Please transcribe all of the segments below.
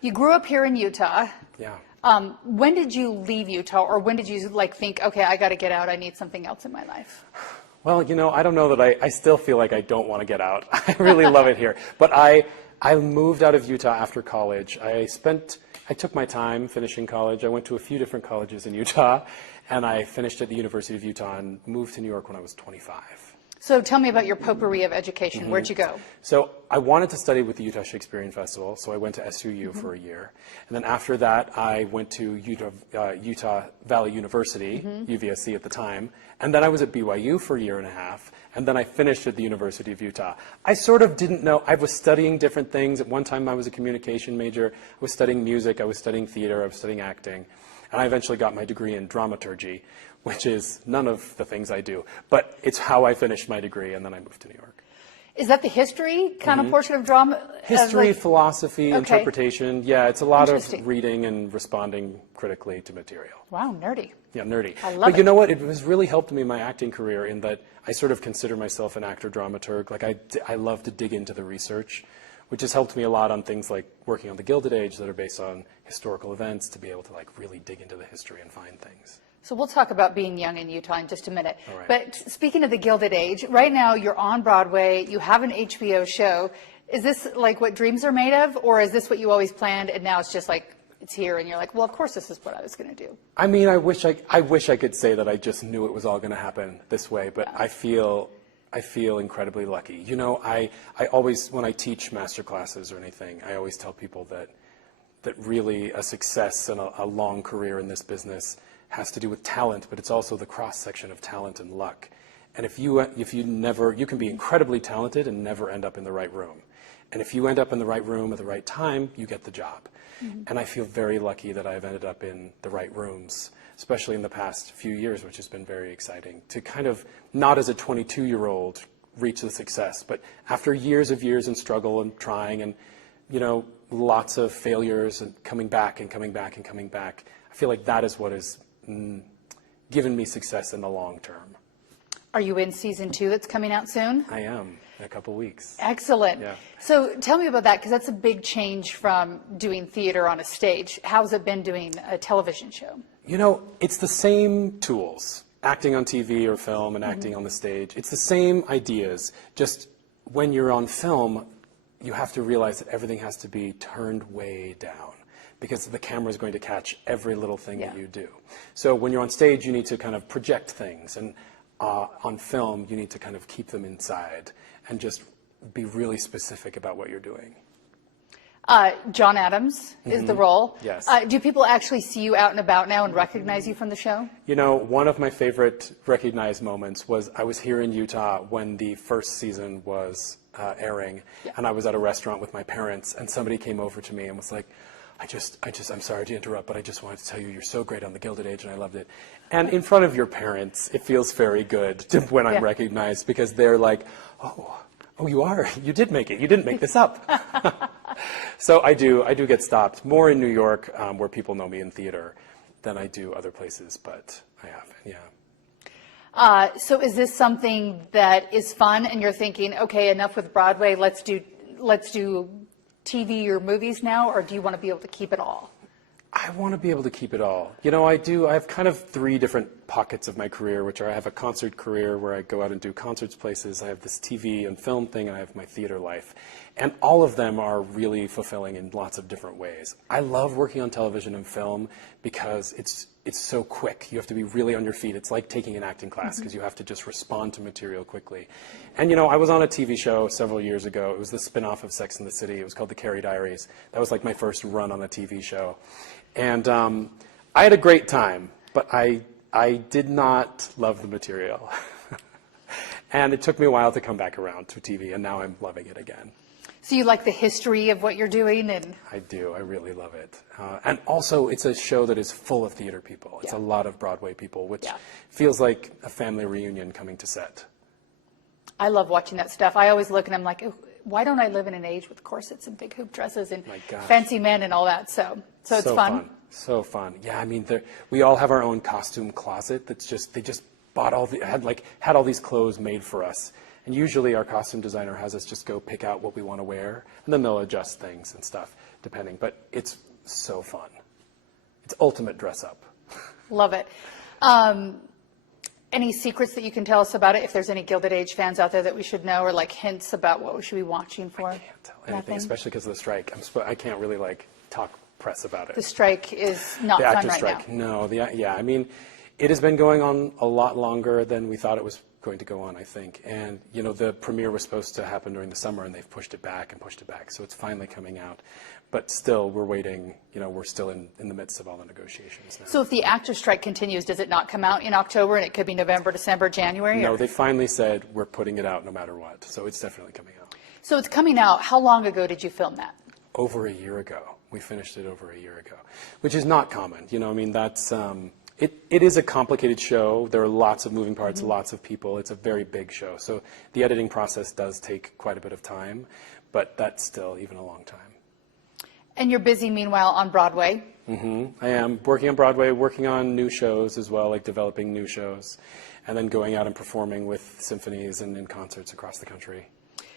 You grew up here in Utah. Yeah. When did you leave Utah, or when did you like think, okay, I got to get out, I need something else in my life? Well, you know, I don't know that I still feel like I don't want to get out. I really love it here. But I moved out of Utah after college. I took my time finishing college. I went to a few different colleges in Utah, and I finished at the University of Utah and moved to New York when I was 25. So tell me about your potpourri of education. Mm-hmm. Where'd you go? So I wanted to study with the Utah Shakespearean Festival, so I went to SUU for a year. And then after that, I went to Utah Valley University, UVSC at the time. And then I was at BYU for a year and a half. And then I finished at the University of Utah. I sort of didn't know. I was studying different things. At one time, I was a communication major. I was studying music. I was studying theater. I was studying acting. And I eventually got my degree in dramaturgy, which is none of the things I do. But it's how I finished my degree, and then I moved to New York. Is that the history kind of portion of drama? History, philosophy, interpretation. Yeah, it's a lot of reading and responding critically to material. Wow, nerdy. Yeah, nerdy. I love it. But you know what? It has really helped me in my acting career in that I sort of consider myself an actor-dramaturg. Like I love to dig into the research, which has helped me a lot on things like working on the Gilded Age that are based on historical events, to be able to like really dig into the history and find things. So we'll talk about being young in Utah in just a minute. All right. But speaking of the Gilded Age, right now you're on Broadway, you have an HBO show. Is this like what dreams are made of, or is this what you always planned and now it's just like it's here and you're like, well, of course this is what I was going to do? I mean, I wish I could say that I just knew it was all going to happen this way, but yeah. I feel incredibly lucky. You know, I always, when I teach master classes or anything, I always tell people that really a success and a long career in this business has to do with talent, but it's also the cross-section of talent and luck. And if you can be incredibly talented and never end up in the right room. And if you end up in the right room at the right time, you get the job. Mm-hmm. And I feel very lucky that I've ended up in the right rooms, especially in the past few years, which has been very exciting. To kind of, not as a 22-year-old, reach the success, but after years and struggle and trying and, you know, lots of failures and coming back and coming back and coming back, I feel like that is what has given me success in the long term. Are you in season 2 that's coming out soon? I am, in a couple weeks. Excellent. Yeah. So tell me about that, because that's a big change from doing theater on a stage. How's it been doing a television show? You know, it's the same tools, acting on TV or film and acting on the stage. It's the same ideas, just when you're on film, you have to realize that everything has to be turned way down, because the camera is going to catch every little thing that you do. So when you're on stage, you need to kind of project things, and on film, you need to kind of keep them inside and just be really specific about what you're doing. John Adams is the role. Yes. Do people actually see you out and about now and recognize you from the show? You know, one of my favorite recognized moments was I was here in Utah when the first season was airing, and I was at a restaurant with my parents, and somebody came over to me and was like, I'm sorry to interrupt, but I just wanted to tell you, you're so great on the Gilded Age, and I loved it. And in front of your parents, it feels very good when I'm recognized, because they're like, oh, you did make it. You didn't make this up. So I do get stopped more in New York, where people know me in theater, than I do other places, but I have, yeah. So is this something that is fun, and you're thinking, okay, enough with Broadway, let's do TV or movies now, or do you want to be able to keep it all? I want to be able to keep it all. You know, I have kind of 3 different pockets of my career, which are I have a concert career where I go out and do concerts places. I have this TV and film thing, and I have my theater life. And all of them are really fulfilling in lots of different ways. I love working on television and film because it's so quick. You have to be really on your feet. It's like taking an acting class because you have to just respond to material quickly. And, you know, I was on a TV show several years ago. It was the spin-off of Sex and the City. It was called The Carrie Diaries. That was like my first run on a TV show. And I had a great time, but I did not love the material. And it took me a while to come back around to TV, and now I'm loving it again. So you like the history of what you're doing? And I do. I really love it. And also, it's a show that is full of theater people. It's a lot of Broadway people, which feels like a family reunion coming to set. I love watching that stuff. I always look and I'm like, why don't I live in an age with corsets and big hoop dresses and fancy men and all that? So it's fun. So fun. Yeah, I mean, we all have our own costume closet. They just bought had all these clothes made for us. And usually our costume designer has us just go pick out what we want to wear, and then they'll adjust things and stuff. depending. But it's so fun. It's ultimate dress up. Love it. Any secrets that you can tell us about it? If there's any Gilded Age fans out there that we should know, or like hints about what we should be watching for? I can't tell anything, especially because of the strike. I can't really like talk press about it. The strike is not the fun actor right strike. now. No, yeah. I mean, it has been going on a lot longer than we thought it was going to go on, I think. And, you know, the premiere was supposed to happen during the summer, and they've pushed it back and pushed it back. So it's finally coming out. But still, we're waiting. You know, we're still in the midst of all the negotiations now. So if the actor strike continues, does it not come out in October, and it could be November, December, January? No, or? they finally said we're putting it out no matter what. So it's definitely coming out. So it's coming out. How long ago did you film that? Over a year ago. We finished it over a year ago, which is not common. You know, I mean, that's it is a complicated show. There are lots of moving parts, lots of people. It's a very big show. So the editing process does take quite a bit of time, but that's still even a long time. And you're busy, meanwhile, on Broadway. I am working on Broadway, working on new shows as well, like developing new shows, and then going out and performing with symphonies and in concerts across the country.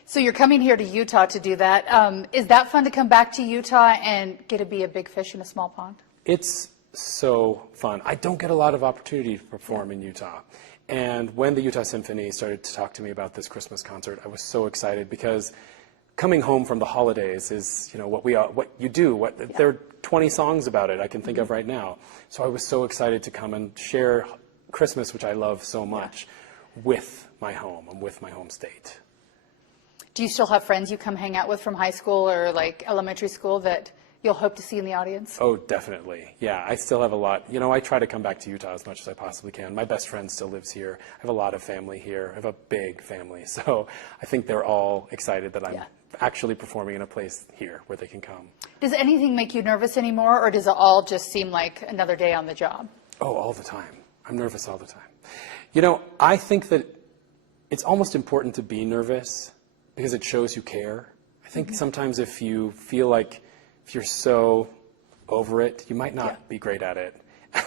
So you're coming here to Utah to do that. Is that fun to come back to Utah and get to be a big fish in a small pond? It's so fun. I don't get a lot of opportunity to perform in Utah. And when the Utah Symphony started to talk to me about this Christmas concert, I was so excited because coming home from the holidays is, you know, what you do. There are 20 songs about it I can think of right now. So I was so excited to come and share Christmas, which I love so much, with my home and with my home state. Do you still have friends you come hang out with from high school or like elementary school that you'll hope to see in the audience? Oh, definitely. Yeah, I still have a lot. You know, I try to come back to Utah as much as I possibly can. My best friend still lives here. I have a lot of family here. I have a big family. So I think they're all excited that I'm actually performing in a place here where they can come. Does anything make you nervous anymore, or does it all just seem like another day on the job? Oh, all the time. I'm nervous all the time. You know, I think that it's almost important to be nervous because it shows you care. I think sometimes if you feel like if you're so over it, you might not be great at it.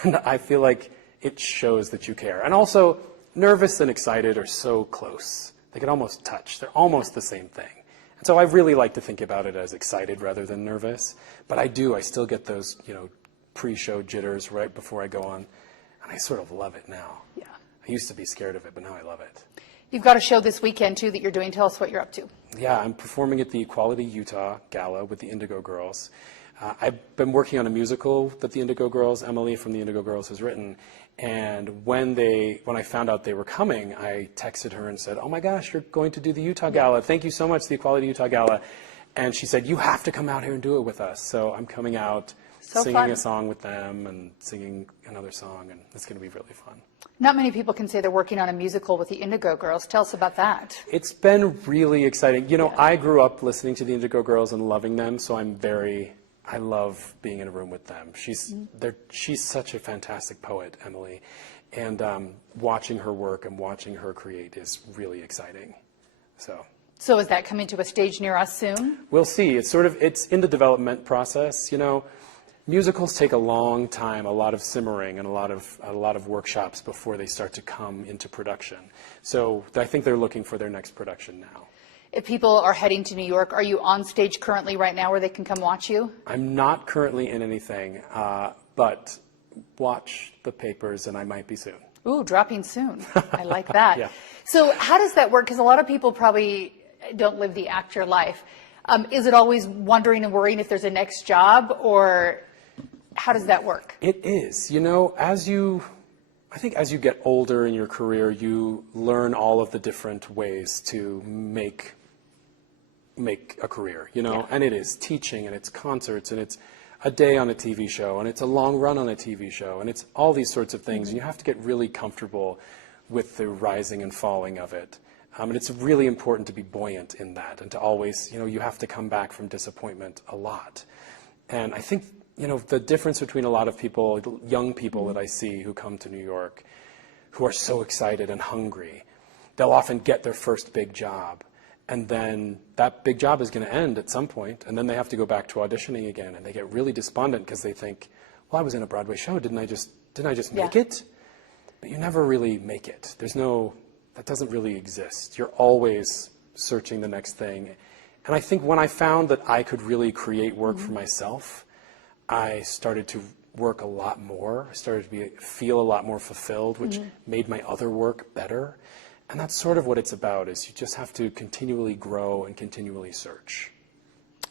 And I feel like it shows that you care. And also, nervous and excited are so close. They can almost touch. They're almost the same thing. And so I really like to think about it as excited rather than nervous. But I still get those, you know, pre-show jitters right before I go on. And I sort of love it now. Yeah. I used to be scared of it, but now I love it. You've got a show this weekend, too, that you're doing. Tell us what you're up to. Yeah, I'm performing at the Equality Utah Gala with the Indigo Girls. I've been working on a musical that the Indigo Girls, Emily from the Indigo Girls, has written. And when I found out they were coming, I texted her and said, "Oh my gosh, you're going to do the Utah Gala. Thank you so much, the Equality Utah Gala." And she said, "You have to come out here and do it with us." So I'm coming out, singing a song with them and singing another song, and it's going to be really fun. Not many people can say they're working on a musical with the Indigo Girls. Tell us about that. It's been really exciting. You know, I grew up listening to the Indigo Girls and loving them, so I love being in a room with them. She's such a fantastic poet, Emily, and watching her work and watching her create is really exciting. So is that coming to a stage near us soon? We'll see. It's in the development process. You know, musicals take a long time, a lot of simmering, and a lot of workshops before they start to come into production. So I think they're looking for their next production now. If people are heading to New York, are you on stage currently right now where they can come watch you? I'm not currently in anything, but watch the papers and I might be soon. Ooh, dropping soon. I like that. Yeah. So how does that work? Because a lot of people probably don't live the actor life. Is it always wondering and worrying if there's a next job, or how does that work? It is. You know, I think as you get older in your career, you learn all of the different ways to make a career, you know, and it is teaching, and it's concerts, and it's a day on a TV show, and it's a long run on a TV show, and it's all these sorts of things. And you have to get really comfortable with the rising and falling of it. And it's really important to be buoyant in that, and to always, you know, you have to come back from disappointment a lot. And I think, you know, the difference between a lot of people, young people that I see who come to New York, who are so excited and hungry, they'll often get their first big job. And then that big job is going to end at some point, and then they have to go back to auditioning again, and they get really despondent because they think, well, I was in a Broadway show, didn't I just make it? But you never really make it. That doesn't really exist. You're always searching the next thing, And I think when I found that I could really create work for myself, I started to work a lot more. I started to feel a lot more fulfilled, which made my other work better. And that's sort of what it's about, is you just have to continually grow and continually search.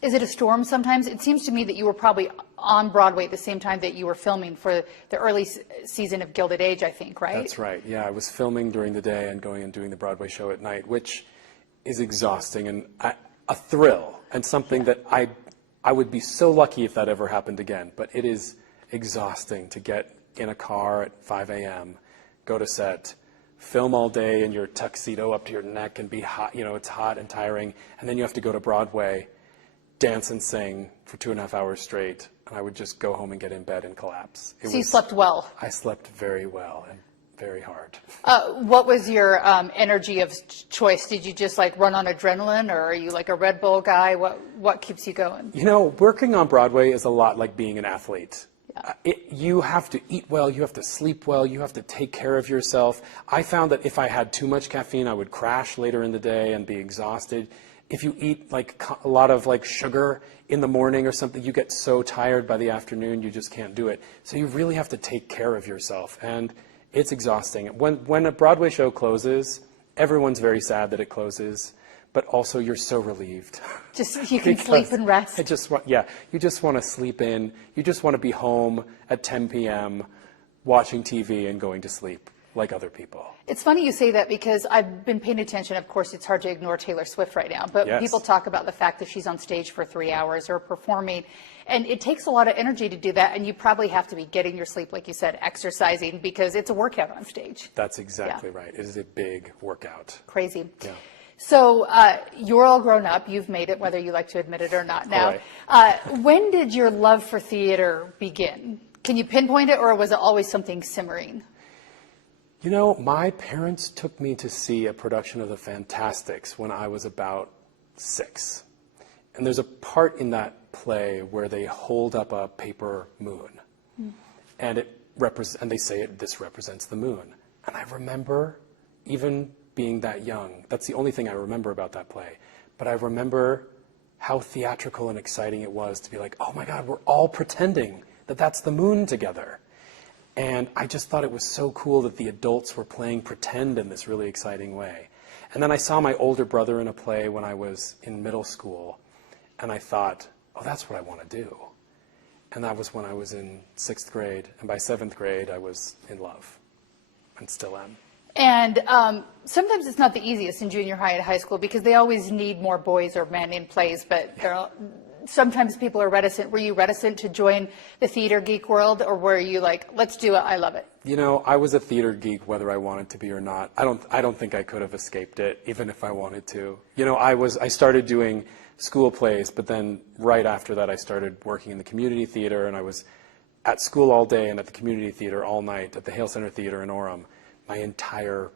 Is it a storm sometimes? It seems to me that you were probably on Broadway at the same time that you were filming for the early season of Gilded Age, I think, right? That's right. Yeah, I was filming during the day and going and doing the Broadway show at night, which is exhausting and a thrill, and something that I would be so lucky if that ever happened again. But it is exhausting to get in a car at 5 a.m., go to set, film all day in your tuxedo up to your neck and be hot. You know, it's hot and tiring. And then you have to go to Broadway, dance and sing for 2.5 hours straight, and I would just go home and get in bed and collapse. So you slept well? I slept very well and very hard. What was your energy of choice? Did you just like run on adrenaline, or are you like a Red Bull guy? What keeps you going? You know, working on Broadway is a lot like being an athlete. You have to eat well, you have to sleep well, you have to take care of yourself. I found that if I had too much caffeine, I would crash later in the day and be exhausted. If you eat like a lot of like sugar in the morning or something, you get so tired by the afternoon, you just can't do it. So you really have to take care of yourself, and it's exhausting. When a Broadway show closes, everyone's very sad that it closes, but also you're so relieved. Just you can sleep and rest. You just want to sleep in. You just want to be home at 10 p.m. watching TV and going to sleep like other people. It's funny you say that, because I've been paying attention. Of course, it's hard to ignore Taylor Swift right now, but people talk about the fact that she's on stage for 3 hours or performing, and it takes a lot of energy to do that, and you probably have to be getting your sleep, like you said, exercising, because it's a workout on stage. That's exactly right. It is a big workout. Crazy. Yeah. So you're all grown up. You've made it, whether you like to admit it or not now. Right. When did your love for theater begin? Can you pinpoint it, or was it always something simmering? You know, my parents took me to see a production of The Fantastics when I was about 6. And there's a part in that play where they hold up a paper moon. And they say this represents the moon. And I remember, even being that young, that's the only thing I remember about that play. But I remember how theatrical and exciting it was to be like, oh my God, we're all pretending that that's the moon together. And I just thought it was so cool that the adults were playing pretend in this really exciting way. And then I saw my older brother in a play when I was in middle school, and I thought, oh, that's what I want to do. And that was when I was in 6th grade, and by 7th grade, I was in love, and still am. And sometimes it's not the easiest in junior high and high school, because they always need more boys or men in plays, but sometimes people are reticent. Were you reticent to join the theater geek world, or were you like, let's do it, I love it? You know, I was a theater geek whether I wanted to be or not. I don't think I could have escaped it, even if I wanted to. You know, I started doing school plays, but then right after that I started working in the community theater, and I was at school all day and at the community theater all night at the Hale Center Theater in Orem my entire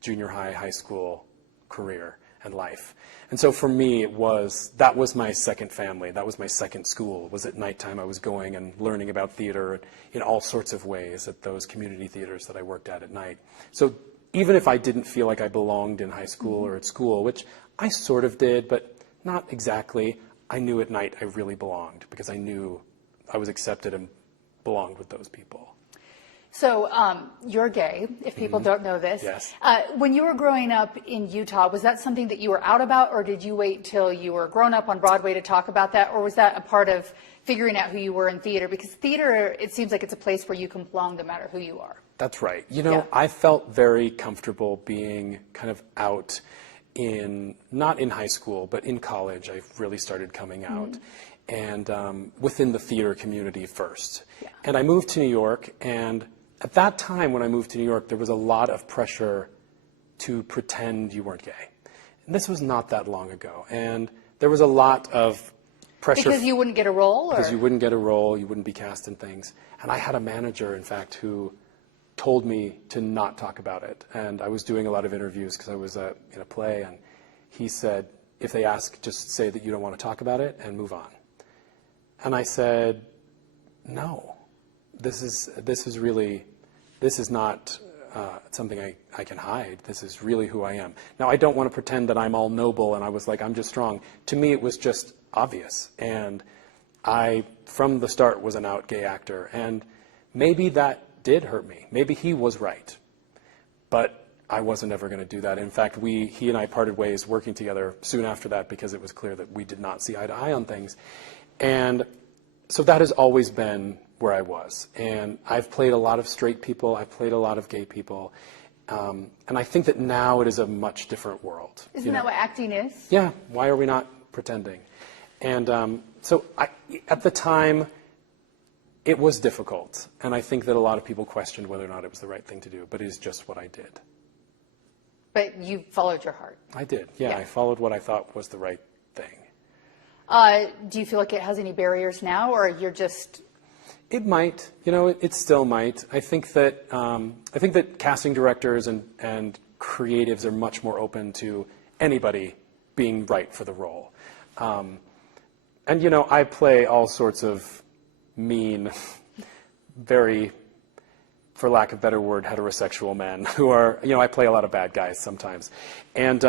junior high, high school career and life. And so for me, that was my second family. That was my second school. Was at nighttime I was going and learning about theater in all sorts of ways at those community theaters that I worked at night. So even if I didn't feel like I belonged in high school or at school, which I sort of did, but not exactly, I knew at night I really belonged, because I knew I was accepted and belonged with those people. So you're gay, if people don't know this. Yes. When you were growing up in Utah, was that something that you were out about, or did you wait till you were grown up on Broadway to talk about that, or was that a part of figuring out who you were in theater? Because theater, it seems like it's a place where you can belong no matter who you are. That's right. You know, I felt very comfortable being kind of out not in high school, but in college. I really started coming out. And within the theater community first. Yeah. And I moved to New York, and at that time when I moved to New York, there was a lot of pressure to pretend you weren't gay. And this was not that long ago. And there was a lot of pressure. Because you wouldn't get a role? Because you wouldn't get a role, you wouldn't be cast in things. And I had a manager, in fact, who told me to not talk about it. And I was doing a lot of interviews because I was in a play, and he said, if they ask, just say that you don't want to talk about it and move on. And I said, no, this is not something I can hide. This is really who I am. Now, I don't want to pretend that I'm all noble and I was like, I'm just strong. To me, it was just obvious. And I, from the start, was an out gay actor. And maybe that did hurt me. Maybe he was right. But I wasn't ever going to do that. In fact, he and I parted ways working together soon after that because it was clear that we did not see eye to eye on things. And so that has always been where I was. And I've played a lot of straight people. I've played a lot of gay people. And I think that now it is a much different world. Isn't that what acting is? Yeah. Why are we not pretending? And so at the time, it was difficult. And I think that a lot of people questioned whether or not it was the right thing to do. But it is just what I did. But you followed your heart. I did. Yeah. I followed what I thought was the right thing. Do you feel like it has any barriers now, or you're just... It might. It still might. I think that casting directors and creatives are much more open to anybody being right for the role. And I play all sorts of mean, very, for lack of a better word, heterosexual men who are, I play a lot of bad guys sometimes. And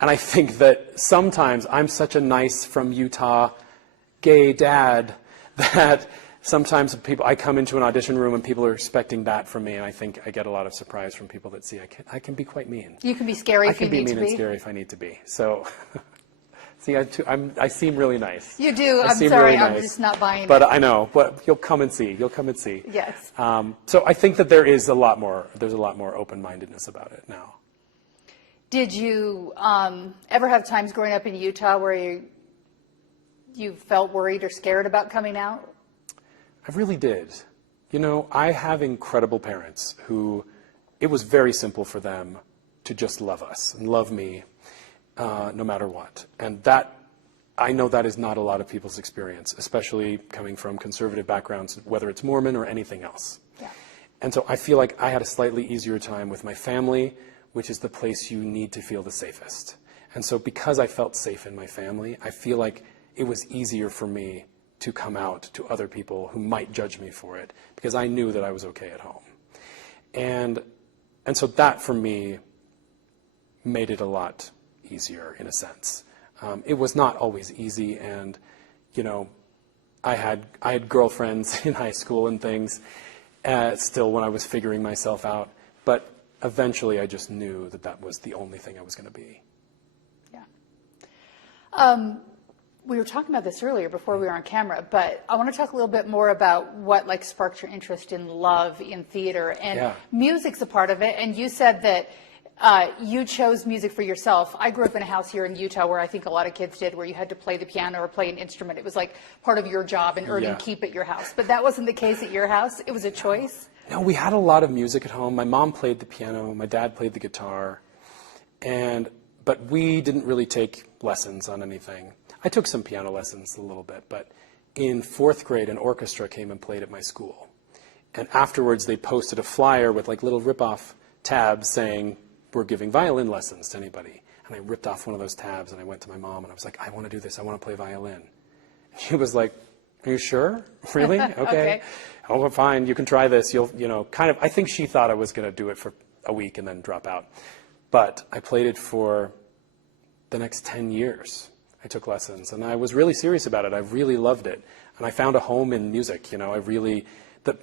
I think that sometimes I'm such a nice, from Utah, gay dad that sometimes I come into an audition room and people are expecting that from me, and I think I get a lot of surprise from people that see I can be quite mean. You can be scary if you need to be. I can be mean and scary if I need to be. So, see, I seem really nice. You do. I'm sorry, really nice, I'm just not buying it. But I know. But you'll come and see. Yes. So I think that there's a lot more open-mindedness about it now. Did you ever have times growing up in Utah where you felt worried or scared about coming out? I really did. I have incredible parents who, it was very simple for them to just love us and love me no matter what. And that, I know that is not a lot of people's experience, especially coming from conservative backgrounds, whether it's Mormon or anything else. Yeah. And so I feel like I had a slightly easier time with my family, which is the place you need to feel the safest. And so because I felt safe in my family, I feel like it was easier for me to come out to other people who might judge me for it, because I knew that I was okay at home. And so that, for me, made it a lot easier, in a sense. It was not always easy, and, I had girlfriends in high school and things, still when I was figuring myself out, but eventually I just knew that was the only thing I was going to be. Yeah. We were talking about this earlier before we were on camera, but I want to talk a little bit more about what sparked your interest in love in theater, and music's a part of it. And you said that you chose music for yourself. I grew up in a house here in Utah where I think a lot of kids did, where you had to play the piano or play an instrument. It was like part of your job and earn and keep at your house. But that wasn't the case at your house. It was a choice. No, we had a lot of music at home. My mom played the piano. My dad played the guitar. But we didn't really take lessons on anything. I took some piano lessons a little bit, but in 4th grade, an orchestra came and played at my school. And afterwards, they posted a flyer with little rip-off tabs saying, we're giving violin lessons to anybody. And I ripped off one of those tabs, and I went to my mom, and I was like, I want to do this. I want to play violin. And she was like, are you sure? Really? Okay. Oh, fine. You can try this. I think she thought I was going to do it for a week and then drop out. But I played it for the next 10 years. I took lessons, and I was really serious about it. I really loved it, and I found a home in music.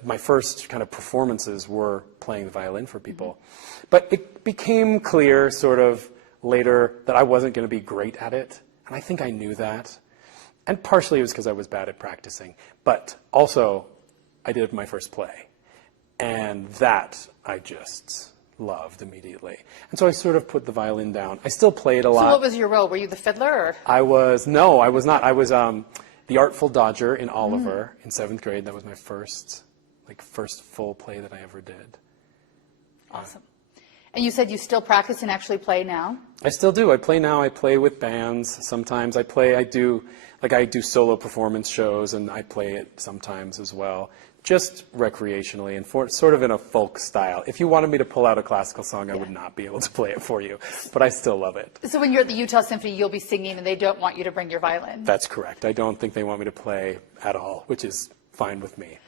My first kind of performances were playing the violin for people. But it became clear sort of later that I wasn't going to be great at it, and I think I knew that. And partially it was because I was bad at practicing, but also I did my first play, and that I just loved immediately. And so I sort of put the violin down. I still played a lot. So what was your role? Were you the fiddler? Or? I was not. I was the Artful Dodger in Oliver in 7th grade. That was my first full play that I ever did. Awesome. And you said you still practice and actually play now? I still do. I play now. I play with bands. Sometimes I do solo performance shows, and I play it sometimes as well. Just recreationally and sort of in a folk style. If you wanted me to pull out a classical song, I would not be able to play it for you, but I still love it. So when you're at the Utah Symphony, you'll be singing, and they don't want you to bring your violin? That's correct. I don't think they want me to play at all, which is fine with me.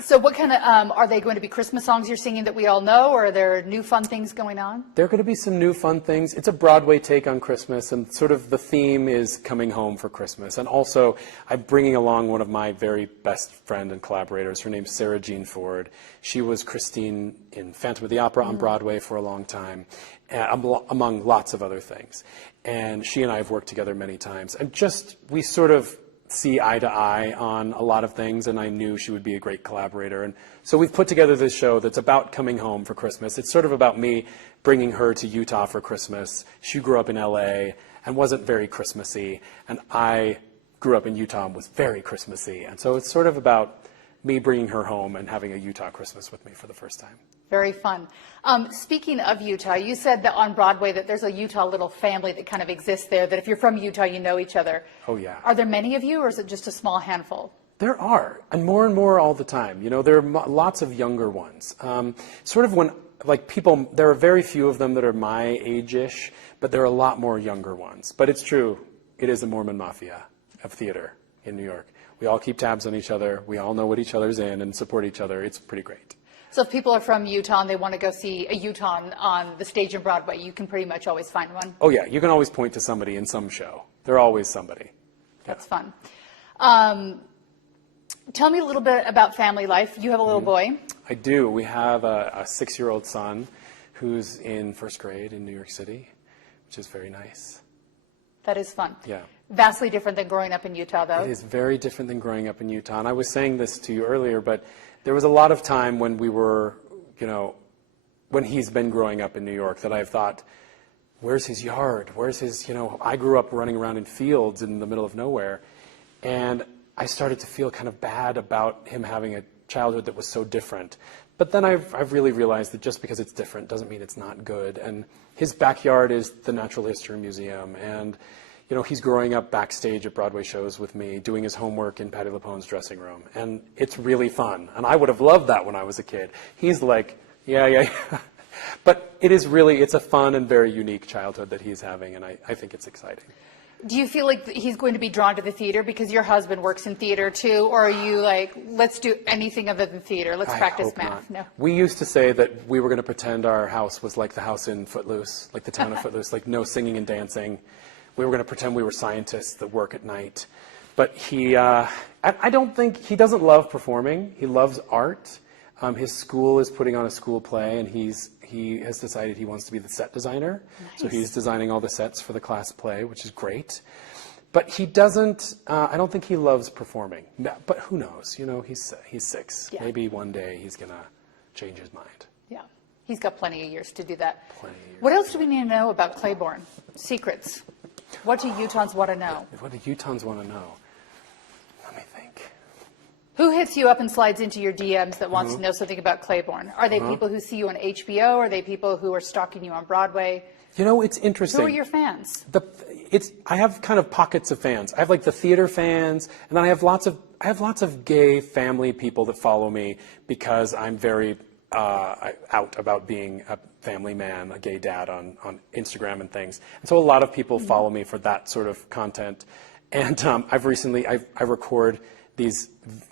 So what kind of, are they going to be Christmas songs you're singing that we all know, or are there new fun things going on? There are going to be some new fun things. It's a Broadway take on Christmas, and sort of the theme is coming home for Christmas. And also, I'm bringing along one of my very best friend and collaborators. Her name's Sarah Jean Ford. She was Christine in Phantom of the Opera on Broadway for a long time, among lots of other things. And she and I have worked together many times. And we sort of see eye to eye on a lot of things, and I knew she would be a great collaborator. And so we've put together this show that's about coming home for Christmas. It's sort of about me bringing her to Utah for Christmas. She grew up in LA and wasn't very Christmassy, and I grew up in Utah and was very Christmassy. And so it's sort of about me bringing her home and having a Utah Christmas with me for the first time. Very fun. Speaking of Utah, you said that on Broadway that there's a Utah little family that kind of exists there, that if you're from Utah, you know each other. Oh, yeah. Are there many of you, or is it just a small handful? There are, and more all the time. You know, there are lots of younger ones. Sort of when, like, people, there are very few of them that are my age-ish, but there are a lot more younger ones. But it's true, it is a Mormon Mafia of theater in New York. We all keep tabs on each other. We all know what each other's in and support each other. It's pretty great. So if people are from Utah and they want to go see a Utah on the stage in Broadway, you can pretty much always find one? Oh, yeah. You can always point to somebody in some show. They're always somebody. That's fun. Tell me a little bit about family life. You have a little boy. I do. We have a 6-year-old son who's in first grade in New York City, which is very nice. That is fun. Yeah. Vastly different than growing up in Utah, though. It is very different than growing up in Utah. And I was saying this to you earlier, but there was a lot of time when we were, you know, when he's been growing up in New York that I've thought, where's his yard? Where's his, you know, I grew up running around in fields in the middle of nowhere. And I started to feel kind of bad about him having a childhood that was so different. But then I've really realized that just because it's different doesn't mean it's not good. And his backyard is the Natural History Museum. And, you know, he's growing up backstage at Broadway shows with me, doing his homework in Patti LuPone's dressing room. And it's really fun. And I would have loved that when I was a kid. He's like, yeah. But it is really, it's a fun and very unique childhood that he's having. And I think it's exciting. Do you feel like he's going to be drawn to the theater because your husband works in theater too? Or are you like, let's do anything other than theater? Let's practice math. Not. No. We used to say that we were going to pretend our house was like the house in Footloose, like the town of Footloose, like no singing and dancing. We were going to pretend we were scientists that work at night. But he, I don't think, he doesn't love performing. He loves art. His school is putting on a school play, and he has decided he wants to be the set designer. Nice. So he's designing all the sets for the class play, which is great. But he doesn't, I don't think he loves performing. But who knows? You know, he's 6. Yeah. Maybe one day he's going to change his mind. Yeah. He's got plenty of years to do that. Plenty of years. What else do we need to know about Claybourne? Secrets. What do Utahns want to know? What do Utahns want to know? Let me think. Who hits you up and slides into your DMs that wants to know something about Claybourne? Are they people who see you on HBO? Are they people who are stalking you on Broadway? You know, it's interesting. Who are your fans? I have kind of pockets of fans. I have like the theater fans, and then I have lots of gay family people that follow me because I'm very out about being a family man, a gay dad on Instagram and things. And so a lot of people follow me for that sort of content. And I record these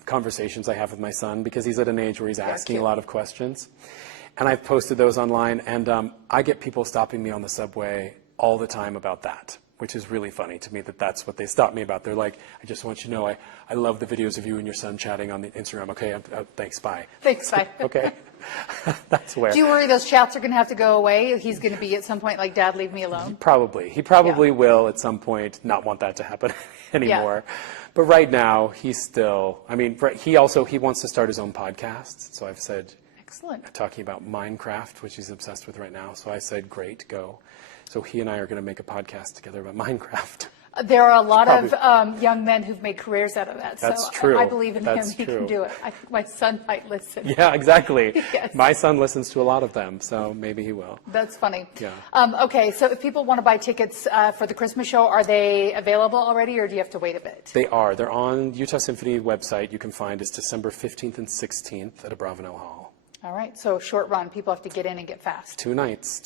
conversations I have with my son because he's at an age where he's asking a lot of questions. And I've posted those online, and I get people stopping me on the subway all the time about that, which is really funny to me that that's what they stop me about. They're like, I just want you to know I love the videos of you and your son chatting on the Instagram. Okay, thanks, bye. Thanks, bye. Okay, that's where. Do you worry those chats are going to have to go away? He's going to be at some point like, Dad, leave me alone? Probably. He probably will at some point not want that to happen anymore. Yeah. But right now, he's still, I mean, he wants to start his own podcast. So I've said, excellent. Talking about Minecraft, which he's obsessed with right now. So I said, great, go. So he and I are going to make a podcast together about Minecraft. There are a lot of young men who've made careers out of that. That's so true. I believe in That's him. He true. can do it. I think my son might listen. Yeah, exactly. Yes. My son listens to a lot of them, so maybe he will. That's funny. Yeah. Okay, so if people want to buy tickets for the Christmas show, are they available already, or do you have to wait a bit? They are. They're on Utah Symphony website. You can find it's December 15th and 16th at Abravanel Hall. All right, so short run. People have to get in and get fast. 2 nights.